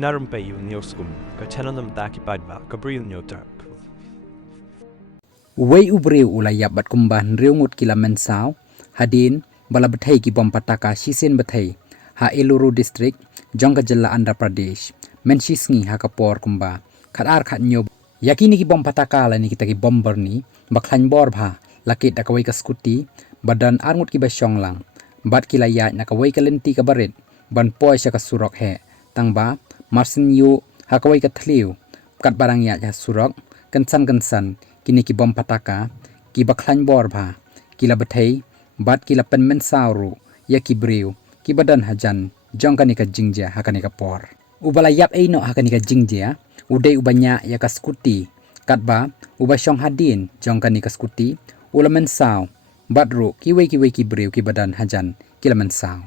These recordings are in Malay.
Narum pe yun nioskum, ka chananam daki badva, ka bril nyotark. Wei ubreu ulayap bat kumban riungut kila mensau hadin bala bathai ki bom pataka shisen bathai ha Eluru district jongka jilla Andhra Pradesh menshisngi ha kapor kumba khatar khat nyob yakini ki bom pataka la ni kita ki bomber ni bakhlan bor bha lakit akawai ka skuti badan arngut ki basyong lang bat kila ya nakawai ka lenti ka barit ban poi sha ka surok he tangba marsin yu hakawai ka thliu kat barang ya surok kansan kini ki bom pataka ki bakhlan bor bha kila bathai bat kila pen men sauru ya ki breu ki badan hajan jongkani ka jingja hakani ka por ubala yap eino hakani ka jingja udai ubanya ya ka skuti katba ubashong hadin jongkani ka skuti ulamen saw batru ki wei ki breu ki badan hajan kila men saw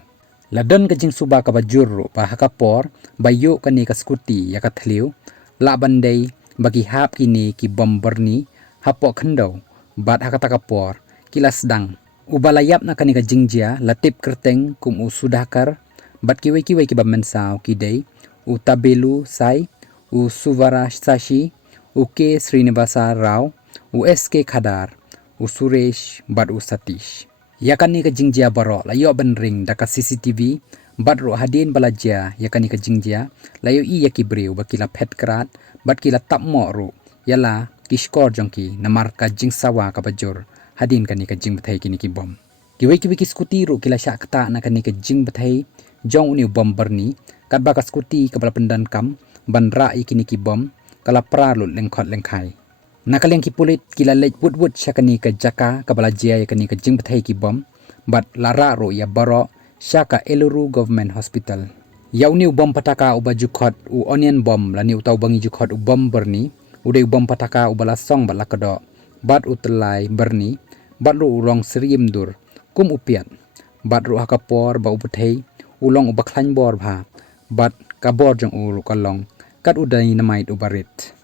ladon ka jing suba ka bajurru pa hakapor bayu kani ka skuti ya ka thliu la bandai bagi hap kini ki bomber ni hapok khendo bat hakataka por kila sedang ubalayap na kanika jingjia latip kerteng kum u sudakar bat kiwei ki bamensau kidei u tabelu sai u suvara sashi u ke Srinivasa Rao u SK Khadar u Suresh bat u Satish yakani ka jingjia baro layo benring daka CCTV bat ro hadin balajia yakani ka jingjia layo I yaki breu bakila phetkrat bat kila tapmo ro yala kishkor jongki namar ka jingsawa ka bajur hadin kani ka jing bathai kini ki bom kiwei ki skuti ro kila syakta na kani ka jing bathai jong uni bomber ni katba ka skuti ka bala pendan kam banra ikini ki bom kala pralut lengkhot lengkhai nakaleng ki pulit kila lej wut syakani ka jaka ka bala jia kani ka jing bathai ki bom bat lara ro ya baro syaka Eluru Government Hospital yauni bom pataka ubaju khot u onion bomb lani utau bangi jukhot u bomber ni udai bom pataka ubala song bala kado bat utelai berni bat ru urong seriem dur kum upiat bat ru hakapor ba ubuthei ulong ubakhlain bor bha bat kabor jong uru kalong kat udai namait ubarit